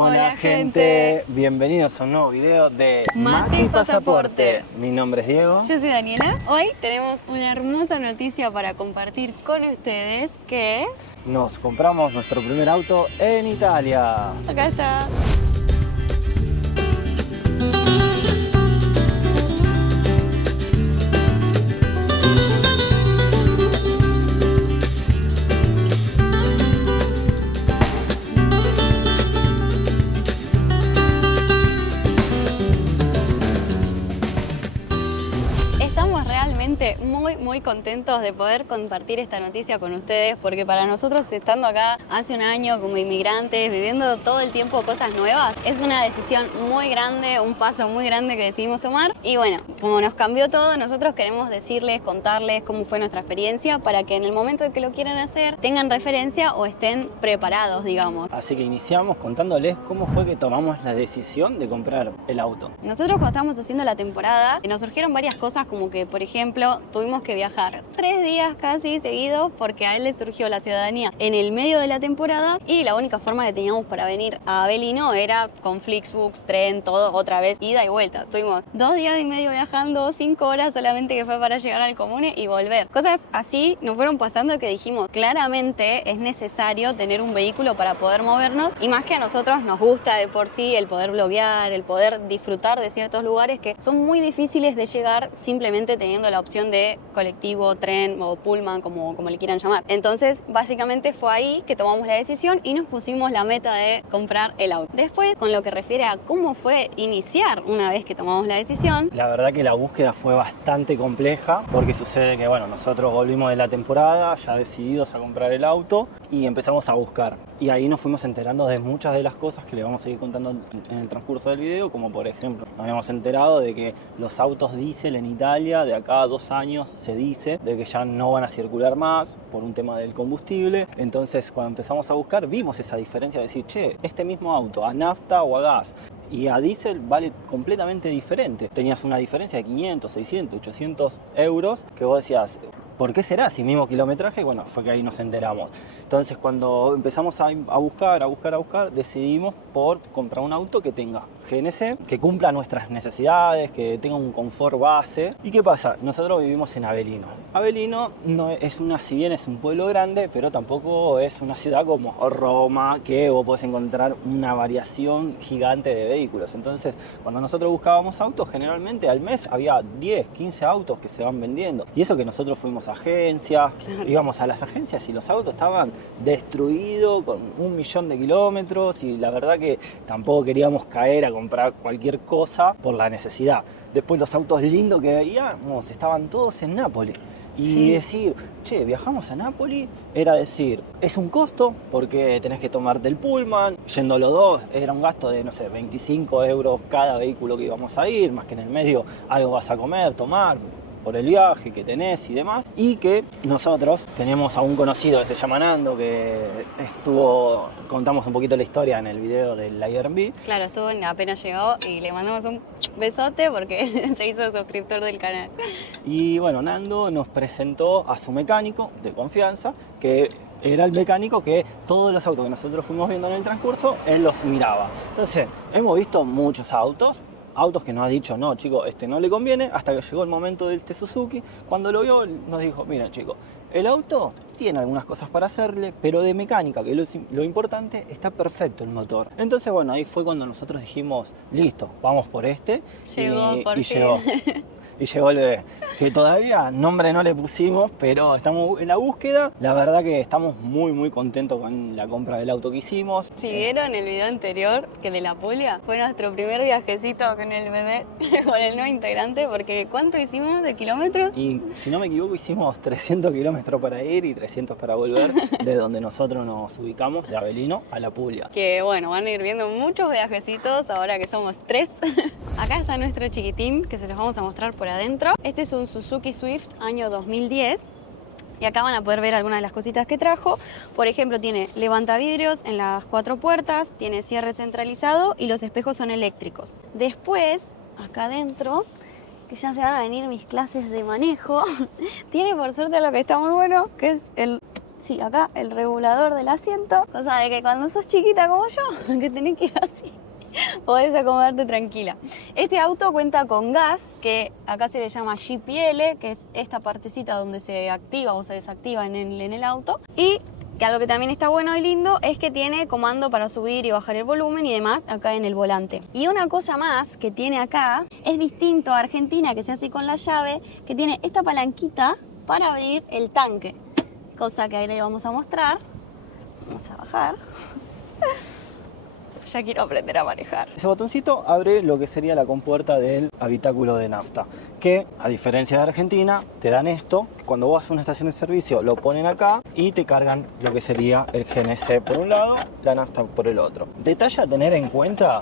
Hola gente, bienvenidos a un nuevo video de Mate y Pasaporte. Mi nombre es Diego. Yo soy Daniela. Hoy tenemos una hermosa noticia para compartir con ustedes que... Nos compramos nuestro primer auto en Italia. Acá está. Muy contentos de poder compartir esta noticia con ustedes, porque para nosotros, estando acá hace un año como inmigrantes, viviendo todo el tiempo cosas nuevas, es una decisión muy grande, un paso muy grande que decidimos tomar. Y bueno, como nos cambió todo, nosotros queremos decirles, contarles cómo fue nuestra experiencia para que en el momento en que lo quieran hacer tengan referencia o estén preparados, digamos. Así que iniciamos contándoles cómo fue que tomamos la decisión de comprar el auto. Nosotros, cuando estábamos haciendo la temporada, nos surgieron varias cosas, como que, por ejemplo, tuvimos que viajar 3 días casi seguidos porque a él le surgió la ciudadanía en el medio de la temporada y la única forma que teníamos para venir a Avellino era con Flixbus, tren, todo, otra vez, ida y vuelta. Tuvimos 2 días y medio viajando, 5 horas solamente, que fue para llegar al comune y volver. Cosas así nos fueron pasando que dijimos, claramente es necesario tener un vehículo para poder movernos, y más que a nosotros nos gusta de por sí el poder bloguear, el poder disfrutar de ciertos lugares que son muy difíciles de llegar simplemente teniendo la opción de colectivo, tren o pullman, como le quieran llamar. Entonces, básicamente fue ahí que tomamos la decisión y nos pusimos la meta de comprar el auto. Después, con lo que refiere a cómo fue iniciar una vez que tomamos la decisión, la verdad que la búsqueda fue bastante compleja, porque sucede que, bueno, nosotros volvimos de la temporada ya decididos a comprar el auto y empezamos a buscar. Y ahí nos fuimos enterando de muchas de las cosas que les vamos a ir contando en el transcurso del video, como por ejemplo, nos habíamos enterado de que los autos diésel en Italia de acá a 2 años se dice de que ya no van a circular más por un tema del combustible. Entonces, cuando empezamos a buscar, vimos esa diferencia de decir, che, este mismo auto a nafta o a gas y a diésel vale completamente diferente. Tenías una diferencia de 500, 600, 800 euros que vos decías, ¿por qué será? Si mismo kilometraje. Bueno, fue que ahí nos enteramos. Entonces, cuando empezamos a buscar, decidimos por comprar un auto que tenga GNC, que cumpla nuestras necesidades, que tenga un confort base. ¿Y qué pasa? Nosotros vivimos en Avellino. Avellino no es si bien es un pueblo grande, pero tampoco es una ciudad como Roma, que vos podés encontrar una variación gigante de vehículos. Entonces, cuando nosotros buscábamos autos, generalmente al mes había 10, 15 autos que se van vendiendo. Y eso que nosotros fuimos a agencias, íbamos a las agencias y los autos estaban destruidos con 1 millón de kilómetros, y la verdad que tampoco queríamos caer a comprar cualquier cosa por la necesidad. Después, los autos lindos que veíamos estaban todos en Nápoles. Y decir, che, viajamos a Nápoles, era decir, es un costo porque tenés que tomarte el pullman, yendo los dos, era un gasto de, no sé, 25 euros cada vehículo que íbamos a ir, más que en el medio algo vas a comer, tomar, por el viaje que tenés y demás. Y que nosotros tenemos a un conocido que se llama Nando, que contamos un poquito la historia en el video del Airbnb. Claro, apenas llegó y le mandamos un besote porque se hizo suscriptor del canal. Y bueno, Nando nos presentó a su mecánico de confianza, que era el mecánico que todos los autos que nosotros fuimos viendo en el transcurso, él los miraba. Entonces, hemos visto muchos autos que nos ha dicho, no, chicos, este no le conviene, hasta que llegó el momento del Suzuki. Cuando lo vio, nos dijo, miren, chicos, el auto tiene algunas cosas para hacerle, pero de mecánica, que lo importante, está perfecto el motor. Entonces, bueno, ahí fue cuando nosotros dijimos, listo, vamos por este. Llegó. Y llegó el bebé, que todavía nombre no le pusimos, pero estamos en la búsqueda. La verdad que estamos muy contentos con la compra del auto que hicimos. Si vieron el video anterior, que de la Puglia, fue nuestro primer viajecito con el bebé, con el nuevo integrante, porque ¿cuánto hicimos de kilómetros? Y si no me equivoco, hicimos 300 kilómetros para ir y 300 para volver, de donde nosotros nos ubicamos, de Avellino a la Puglia. Que bueno, van a ir viendo muchos viajecitos ahora que somos 3. Acá está nuestro chiquitín, que se los vamos a mostrar por adentro. Este es un Suzuki Swift año 2010. Y acá van a poder ver algunas de las cositas que trajo. Por ejemplo, tiene levantavidrios en las 4 puertas, tiene cierre centralizado y los espejos son eléctricos. Después, acá adentro, que ya se van a venir mis clases de manejo, tiene por suerte lo que está muy bueno, que es el sí, acá el regulador del asiento, cosa de que cuando sos chiquita como yo, que tenés que ir así, podés acomodarte tranquila. Este auto cuenta con gas, que acá se le llama GPL, que es esta partecita donde se activa o se desactiva en el auto. Y que algo que también está bueno y lindo es que tiene comando para subir y bajar el volumen y demás acá en el volante. Y una cosa más que tiene acá, es distinto a Argentina, que se hace con la llave, que tiene esta palanquita para abrir el tanque. Cosa que ahí le vamos a mostrar. Vamos a bajar. Ya quiero aprender a manejar. Ese botoncito abre lo que sería la compuerta del habitáculo de nafta, que a diferencia de Argentina te dan esto, que cuando vos vas a una estación de servicio lo ponen acá y te cargan lo que sería el GNC por un lado, la nafta por el otro. Detalle a tener en cuenta,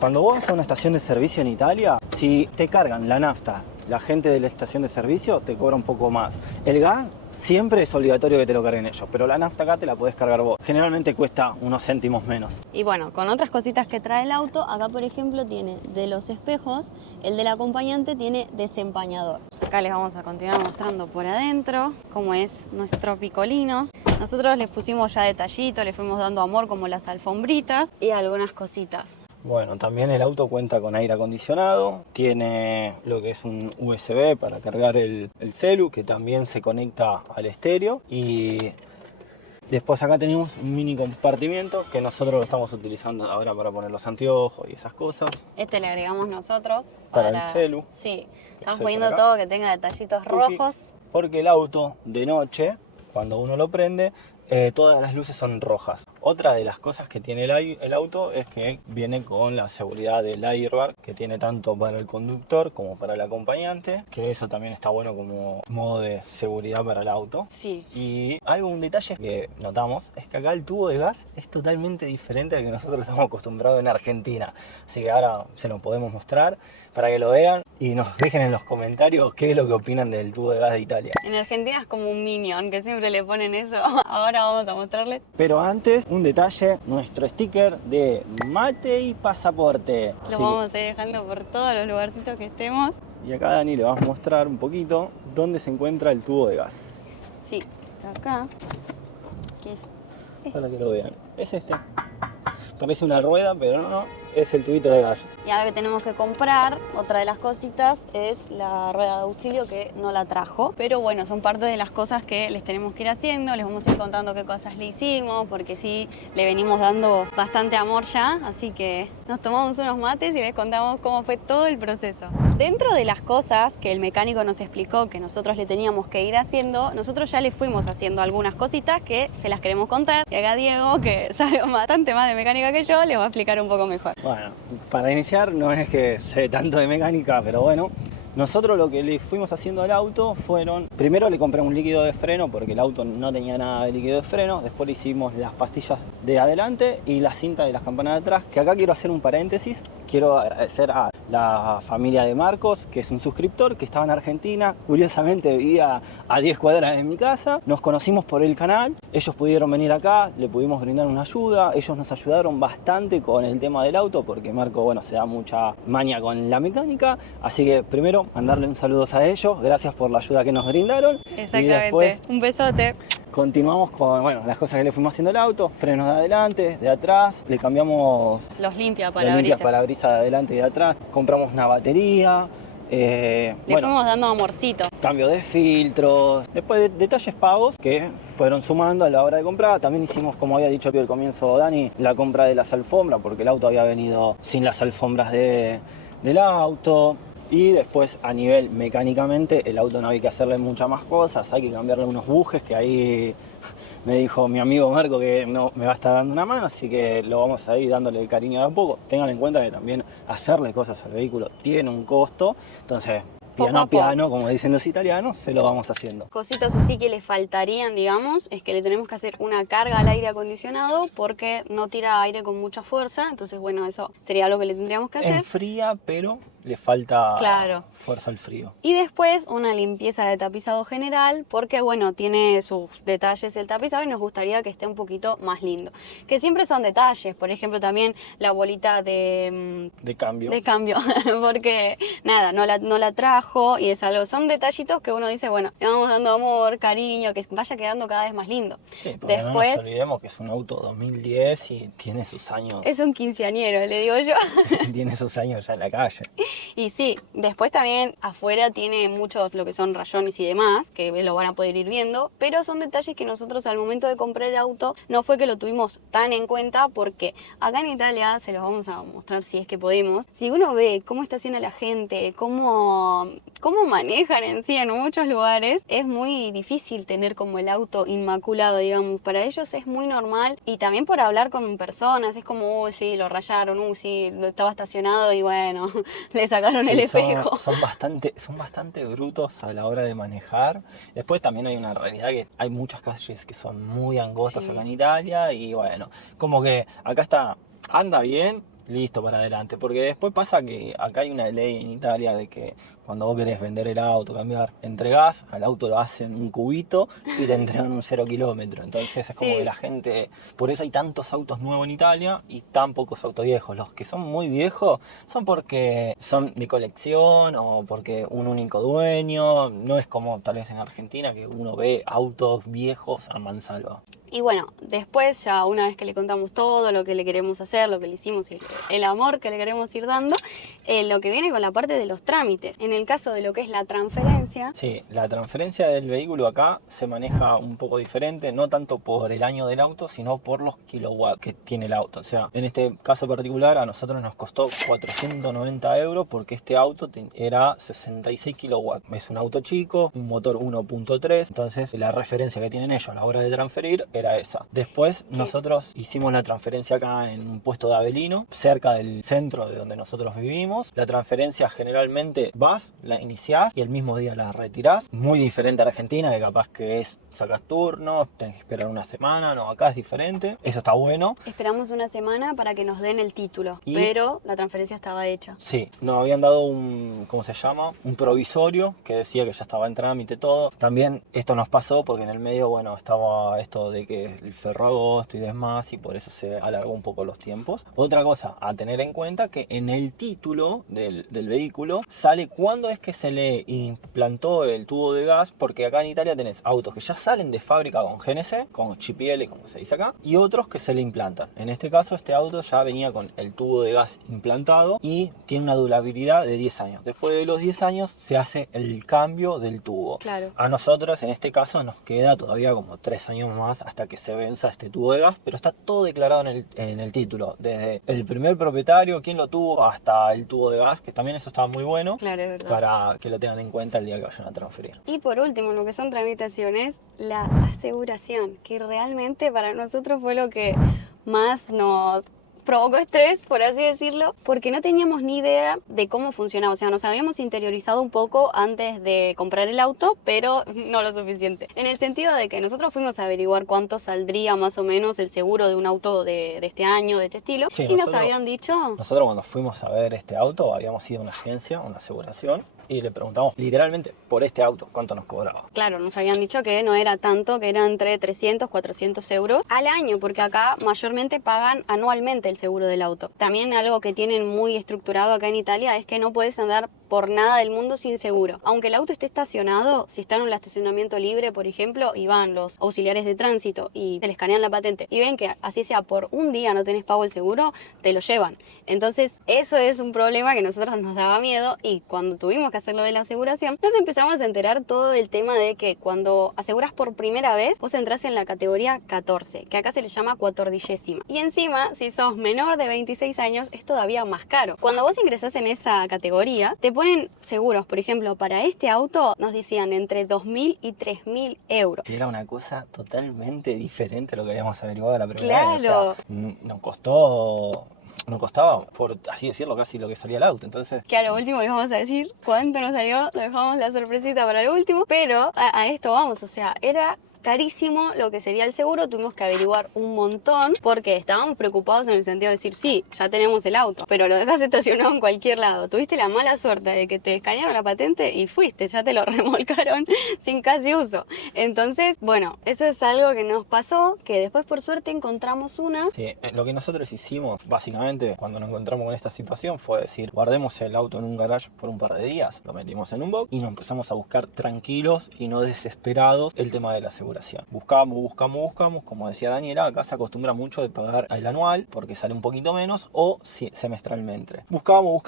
cuando vos vas a una estación de servicio en Italia, si te cargan la nafta, la gente de la estación de servicio te cobra un poco más. El gas siempre es obligatorio que te lo carguen ellos, pero la nafta acá te la podés cargar vos. Generalmente cuesta unos céntimos menos. Y bueno, con otras cositas que trae el auto, acá por ejemplo tiene de los espejos, el del acompañante tiene desempañador. Acá les vamos a continuar mostrando por adentro cómo es nuestro picolino. Nosotros les pusimos ya detallito, le fuimos dando amor como las alfombritas y algunas cositas. Bueno, también el auto cuenta con aire acondicionado, tiene lo que es un USB para cargar el celu, que también se conecta al estéreo, y después acá tenemos un mini compartimiento que nosotros lo estamos utilizando ahora para poner los anteojos y esas cosas. Este le agregamos nosotros para el celu. Sí, estamos poniendo todo que tenga detallitos rojos. Porque el auto de noche, cuando uno lo prende, todas las luces son rojas. Otra de las cosas que tiene el auto es que viene con la seguridad del airbag, que tiene tanto para el conductor como para el acompañante, que eso también está bueno como modo de seguridad para el auto. Sí. Y un detalle que notamos es que acá el tubo de gas es totalmente diferente al que nosotros estamos acostumbrados en Argentina. Así que ahora se lo podemos mostrar para que lo vean y nos dejen en los comentarios qué es lo que opinan del tubo de gas de Italia. En Argentina es como un Minion, que siempre le ponen eso. Ahora vamos a mostrarles. Pero antes, un detalle, nuestro sticker de mate y pasaporte. Lo vamos a ir dejando por todos los lugarcitos que estemos. Y acá Dani le va a mostrar un poquito dónde se encuentra el tubo de gas. Sí, está acá. Que es este. Para que lo vean. Es este. Parece una rueda, pero no, es el tubito de gas. Y ahora que tenemos que comprar, otra de las cositas es la rueda de auxilio, que no la trajo. Pero bueno, son parte de las cosas que les tenemos que ir haciendo. Les vamos a ir contando qué cosas le hicimos, porque sí, le venimos dando bastante amor ya. Así que nos tomamos unos mates y les contamos cómo fue todo el proceso. Dentro de las cosas que el mecánico nos explicó que nosotros le teníamos que ir haciendo, nosotros ya le fuimos haciendo algunas cositas que se las queremos contar. Y acá Diego, que sabe bastante más de mecánica que yo, les va a explicar un poco mejor. Bueno, para iniciar no es que sé tanto de mecánica, pero bueno, nosotros lo que le fuimos haciendo al auto fueron, primero le compré un líquido de freno porque el auto no tenía nada de líquido de freno, después le hicimos las pastillas de adelante y la cinta de las campanas de atrás, que acá quiero hacer un paréntesis, quiero agradecer a la familia de Marcos, que es un suscriptor que estaba en Argentina, curiosamente vivía a 10 cuadras de mi casa, nos conocimos por el canal, ellos pudieron venir acá, le pudimos brindar una ayuda, ellos nos ayudaron bastante con el tema del auto porque Marco, bueno, se da mucha maña con la mecánica, así que primero mandarle un saludo a ellos, gracias por la ayuda que nos brindaron. Exactamente, y después un besote. Continuamos con las cosas que le fuimos haciendo al auto, frenos de adelante, de atrás, le cambiamos los limpiaparabrisas de adelante y de atrás, compramos una batería, le fuimos dando amorcito. Cambio de filtros, después detalles pagos que fueron sumando a la hora de comprar. También hicimos, como había dicho al comienzo Dani, la compra de las alfombras, porque el auto había venido sin las alfombras del auto. Y después a nivel mecánicamente el auto no hay que hacerle muchas más cosas, hay que cambiarle unos bujes que ahí me dijo mi amigo Marco que no me va a estar dando una mano, así que lo vamos a ir dándole el cariño de a poco. Tengan en cuenta que también hacerle cosas al vehículo tiene un costo, entonces piano a piano, como dicen los italianos, se lo vamos haciendo. Cositas así que le faltarían, digamos, es que le tenemos que hacer una carga al aire acondicionado porque no tira aire con mucha fuerza, entonces bueno, eso sería algo que le tendríamos que hacer. Enfría, pero le falta fuerza al frío. Y después una limpieza de tapizado general porque bueno, tiene sus detalles el tapizado y nos gustaría que esté un poquito más lindo. Que siempre son detalles, por ejemplo también la bolita de cambio, porque nada, no la trajo. bajo y es algo, son detallitos que uno dice, bueno, le vamos dando amor, cariño, que vaya quedando cada vez más lindo. Sí, porque Después, no nos olvidemos que es un auto 2010 y tiene sus años. es un quinceañero, le digo yo. Tiene sus años ya en la calle. Y sí, después también afuera tiene muchos lo que son rayones y demás, que lo van a poder ir viendo, pero son detalles que nosotros al momento de comprar el auto no fue que lo tuvimos tan en cuenta, porque acá en Italia, se los vamos a mostrar si es que podemos, si uno ve cómo estaciona la gente, cómo manejan en sí en muchos lugares, es muy difícil tener como el auto inmaculado, digamos. Para ellos es muy normal, y también por hablar con personas, es como, uy, sí, lo rayaron, sí, lo estaba estacionado y bueno, le sacaron el espejo. Son bastante brutos a la hora de manejar. Después también hay una realidad que hay muchas calles que son muy angostas Sí. acá en Italia y bueno, como que acá anda bien, listo para adelante. Porque después pasa que acá hay una ley en Italia de que cuando vos querés vender el auto, cambiar, entregás, al auto lo hacen un cubito y te entregan un 0 kilómetro. Entonces es como Sí. que la gente, por eso hay tantos autos nuevos en Italia y tan pocos autos viejos. Los que son muy viejos son porque son de colección o porque un único dueño. No es como tal vez en Argentina que uno ve autos viejos a mansalva. Y bueno, después ya una vez que le contamos todo lo que le queremos hacer, lo que le hicimos, el amor que le queremos ir dando, lo que viene con la parte de los trámites. En el caso de lo que es la transferencia, Sí, la transferencia del vehículo acá se maneja un poco diferente, no tanto por el año del auto, sino por los kilowatts que tiene el auto. O sea, en este caso particular a nosotros nos costó 490 euros porque este auto era 66 kilowatts. Es un auto chico, un motor 1.3, entonces la referencia que tienen ellos a la hora de transferir era esa. Después nosotros hicimos la transferencia acá en un puesto de Avelino, cerca del centro de donde nosotros vivimos. La transferencia generalmente vas, la iniciás y el mismo día la retirás. Muy diferente a Argentina, que capaz que sacas turnos, tenés que esperar una semana, no, acá es diferente. Eso está bueno. esperamos una semana para que nos den el título, Y- pero la transferencia estaba hecha. Sí, nos habían dado ¿cómo se llama? Un provisorio que decía que ya estaba en trámite todo. También esto nos pasó porque en el medio, bueno, estaba esto de que el ferragosto y demás y por eso se alargó un poco los tiempos. Otra cosa a tener en cuenta que en el título del vehículo sale cuándo es que se le implantó el tubo de gas, porque acá en Italia tenés autos que ya salen de fábrica con GNC, con GPL como se dice acá, y otros que se le implantan. En este caso este auto ya venía con el tubo de gas implantado y tiene una durabilidad de 10 años. Después de los 10 años se hace el cambio del tubo. Claro. A nosotros en este caso nos queda todavía como 3 años más hasta que se venza este tubo de gas, pero está todo declarado en el título, desde el primer propietario, quién lo tuvo, hasta el tubo de gas, que también eso estaba muy bueno, Claro, es verdad. para que lo tengan en cuenta el día que vayan a transferir. Y por último, lo que son tramitaciones, la aseguración, que realmente para nosotros fue lo que más nos provocó estrés, por así decirlo, porque no teníamos ni idea de cómo funcionaba. O sea, nos habíamos interiorizado un poco antes de comprar el auto, pero no lo suficiente. En el sentido de que nosotros fuimos a averiguar cuánto saldría más o menos el seguro de un auto de este año, de este estilo, Sí, y nos nosotros- habían dicho... Nosotros cuando fuimos a ver este auto habíamos ido a una agencia, una aseguración, y le preguntamos literalmente por este auto cuánto nos cobraba. Claro, nos habían dicho que no era tanto, que era entre 300, 400 euros al año, porque acá mayormente pagan anualmente el seguro del auto. También algo que tienen muy estructurado acá en Italia es que no puedes andar por nada del mundo sin seguro. Aunque el auto esté estacionado, si está en un estacionamiento libre, por ejemplo, y van los auxiliares de tránsito y te le escanean la patente y ven que así sea por un día no tenés pago el seguro, te lo llevan. Entonces eso es un problema que a nosotros nos daba miedo, y cuando tuvimos que hacer lo de la aseguración, nos empezamos a enterar todo el tema de que cuando aseguras por primera vez, vos entrás en la categoría 14, que acá se le llama cuatordicésima. Y encima, si sos menor de 26 años, es todavía más caro. Cuando vos ingresás en esa categoría, te ponen seguros. Por ejemplo, para este auto nos decían entre 2.000 y 3.000 euros. Y era una cosa totalmente diferente a lo que habíamos averiguado la primera vez. Claro. O sea, nos costaba, por así decirlo, casi lo que salía el auto. Entonces, Que a lo último les vamos a decir cuánto nos salió, lo dejamos la sorpresita para el último, pero a esto vamos, o sea, era carísimo lo que sería el seguro, tuvimos que averiguar un montón porque estábamos preocupados en el sentido de decir, sí, ya tenemos el auto, pero lo dejas estacionado en cualquier lado. Tuviste la mala suerte de que te escanearon la patente y fuiste, ya te lo remolcaron sin casi uso. Entonces, bueno, eso es algo que nos pasó, que después por suerte encontramos una. Sí, lo que nosotros hicimos básicamente cuando nos encontramos con esta situación fue decir, guardemos el auto en un garage por un par de días, lo metimos en un box y nos empezamos a buscar tranquilos y no desesperados el tema de la aseguración. Buscamos, como decía Daniela, acá se acostumbra mucho de pagar el anual porque sale un poquito menos o semestralmente. Buscamos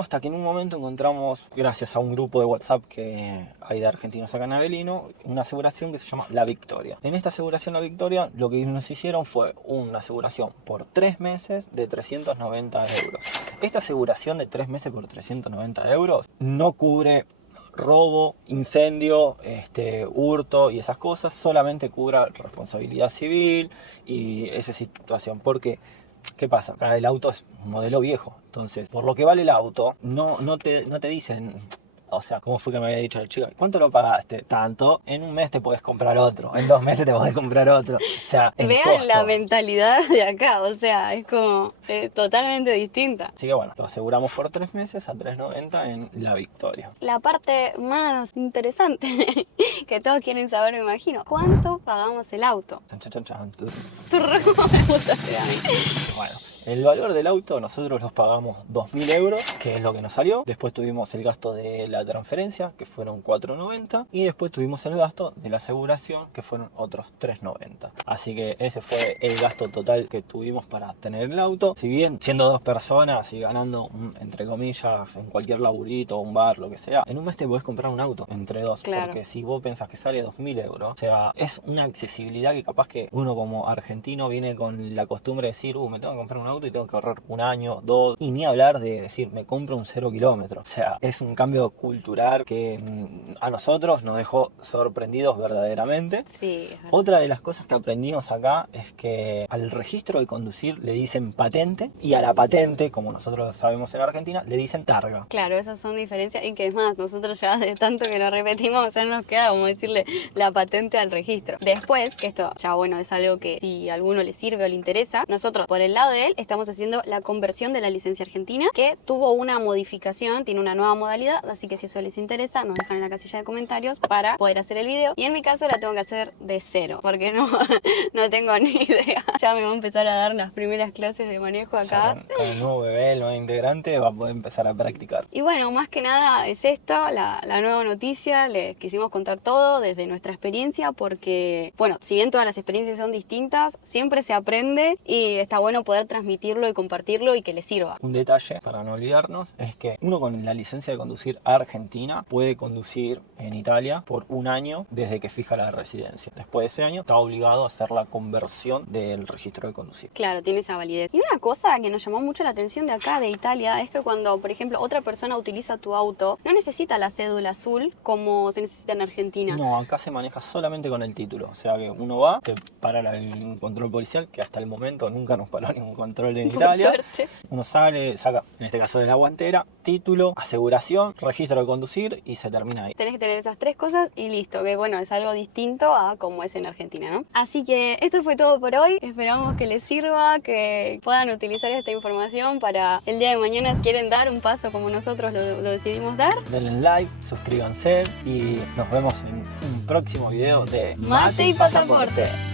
hasta que en un momento encontramos, gracias a un grupo de WhatsApp que hay de argentinos acá en Avelino, una aseguración que se llama La Victoria. En esta aseguración La Victoria lo que nos hicieron fue una aseguración por 3 meses de 390 euros. Esta aseguración de 3 meses por 390 euros no cubre robo, incendio, hurto y esas cosas, solamente cubre responsabilidad civil y esa situación, porque ¿qué pasa? Acá el auto es un modelo viejo, entonces por lo que vale el auto no te dicen, o sea, ¿cómo fue que me había dicho el chico? ¿Cuánto lo pagaste? Tanto, en un mes te podés comprar otro, en 2 meses te podés comprar otro. O sea, el Vean costo. la mentalidad de acá, o sea, es como totalmente distinta. Así que bueno, lo aseguramos por 3 meses a 390 en La Victoria. La parte más interesante que todos quieren saber, me imagino, ¿cuánto pagamos el auto? Chan, chan, chan. ¿Cómo me gusta hacer a mí? Bueno, el valor del auto nosotros los pagamos 2.000 euros, que es lo que nos salió. Después tuvimos el gasto de la transferencia, que fueron 490. Y después tuvimos el gasto de la aseguración, que fueron otros 390. Así que ese fue el gasto total que tuvimos para tener el auto. Si bien siendo 2 personas y ganando, entre comillas, en cualquier laburito, un bar, lo que sea, en un mes te podés comprar un auto entre 2. Claro. Porque si vos pensás que sale 2.000 euros, o sea, es una accesibilidad que capaz que uno como argentino viene con la costumbre de decir, me tengo que comprar un auto y tengo que ahorrar 1 año, 2, y ni hablar de decir, me compro un 0 kilómetro. O sea, es un cambio cultural que a nosotros nos dejó sorprendidos verdaderamente. Sí. Otra de las cosas que aprendimos acá es que al registro de conducir le dicen patente y a la patente, como nosotros lo sabemos en Argentina, le dicen targa. Claro, esas son diferencias y que es más, nosotros ya de tanto que lo repetimos, ya nos queda como decirle la patente al registro. Después, que esto ya bueno es algo que si a alguno le sirve o le interesa, nosotros por el lado de él estamos haciendo la conversión de la licencia argentina, que tuvo una modificación, tiene una nueva modalidad, así que si eso les interesa, nos dejan en la casilla de comentarios para poder hacer el video. Y en mi caso la tengo que hacer de cero, porque no tengo ni idea. Ya me va a empezar a dar las primeras clases de manejo acá. Con el nuevo bebé, el nuevo integrante, va a poder empezar a practicar. Y bueno, más que nada es esto, la nueva noticia. Les quisimos contar todo desde nuestra experiencia porque, bueno, si bien todas las experiencias son distintas, siempre se aprende y está bueno poder transmitirlo y compartirlo y que les sirva. Un detalle para no olvidarnos es que uno con la licencia de conducir argentina puede conducir en Italia por 1 año desde que fija la residencia. Después de ese año está obligado a hacer la conversión del registro de conducir. Claro, tiene esa validez. Y una cosa que nos llamó mucho la atención de acá, de Italia, es que cuando, por ejemplo, otra persona utiliza tu auto, no necesita la cédula azul como se necesita en Argentina. No, acá se maneja solamente con el título. O sea que uno va, te para el control policial, que hasta el momento nunca nos paró ningún control en Italia. Suerte. Uno sale, saca, en este caso de la guantera, título, aseguración, registro de conducir y se termina ahí. Tenés que tener esas 3 cosas y listo, que bueno, es algo distinto a como es en Argentina, ¿no? Así que esto fue todo por hoy. Esperamos que les sirva, que puedan utilizar esta información para el día de mañana si quieren dar un paso como nosotros lo decidimos dar. Denle like, suscríbanse y nos vemos en un próximo video de Mate y Pasaporte.